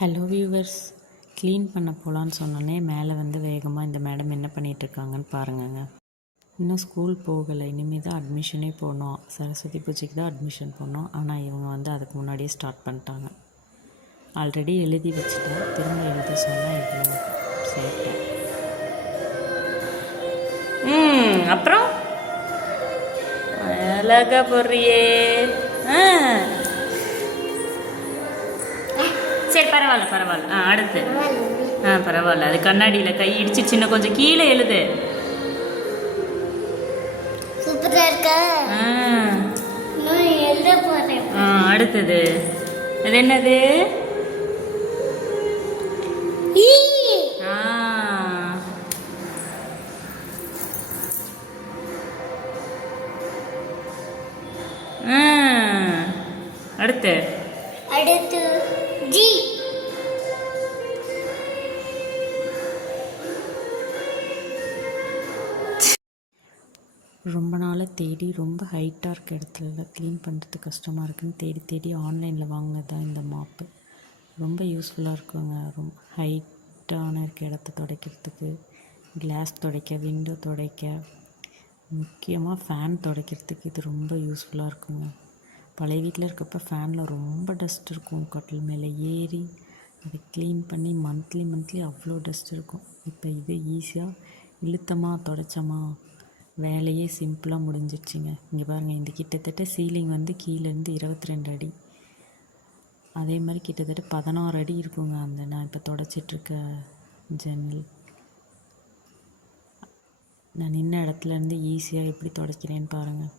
Hello viewers, clean பண்ண போகலான்னு சொன்னோன்னே மேலே வந்து வேகமாக இந்த மேடம் என்ன பண்ணிகிட்ருக்காங்கன்னு பாருங்கங்க. இன்னும் ஸ்கூல் போகலை, இனிமேல் தான் அட்மிஷனே போடணும். சரஸ்வதி பூஜைக்கு தான் அட்மிஷன் போடணும். ஆனால் இவங்க வந்து அதுக்கு முன்னாடியே ஸ்டார்ட் பண்ணிட்டாங்க. ஆல்ரெடி எழுதி வச்சுட்டேன், திரும்ப எழுத சொன்னால் எவ்வளோ சேர்த்தேன். அப்புறம் அழகா போடுறியே. சரி, பரவாயில்ல. அடுத்து பரவாயில்ல. அது கண்ணாடியில் கை இடிச்சிச்சு, இன்னும் கொஞ்சம் கீழே எழுது. அடுத்தது அது என்னது? அடுத்து ஜி. ரொம்ப நாளாக தேடி ரொம்ப ஹைட்டாக இருக்க இடத்துல க்ளீன் பண்ணுறது கஷ்டமாக இருக்குதுன்னு தேடி ஆன்லைனில் வாங்கினது தான் இந்த மாப்பு. ரொம்ப யூஸ்ஃபுல்லாக இருக்குங்க. ரொம்ப ஹைட்டான இருக்க இடத்த துடைக்கிறதுக்கு, கிளாஸ் துடைக்க, விண்டோ துடைக்க, முக்கியமாக ஃபேன் துடைக்கிறதுக்கு இது ரொம்ப யூஸ்ஃபுல்லாக இருக்குங்க. பழைய வீட்டில் இருக்கப்போ ஃபேனில் ரொம்ப டஸ்ட் இருக்கும். கட்டில் மேலே ஏறி அதை க்ளீன் பண்ணி மந்த்லி அவ்வளோ டஸ்ட் இருக்கும். இப்போ இது ஈஸியாக இழுத்தமாக துடைச்சோமா, வேலையே சிம்பிளாக முடிஞ்சிடுச்சிங்க. இங்கே பாருங்கள், இந்த கிட்டத்தட்ட சீலிங் வந்து கீழேருந்து 22 அடி, அதே மாதிரி கிட்டத்தட்ட 16 அடி இருக்குங்க அந்த நான் இப்போ துடைச்சிட்ருக்க ஜன்னல். நான் நின்ன இடத்துலேருந்து ஈஸியாக எப்படி துடைக்கிறேன்னு பாருங்கள்.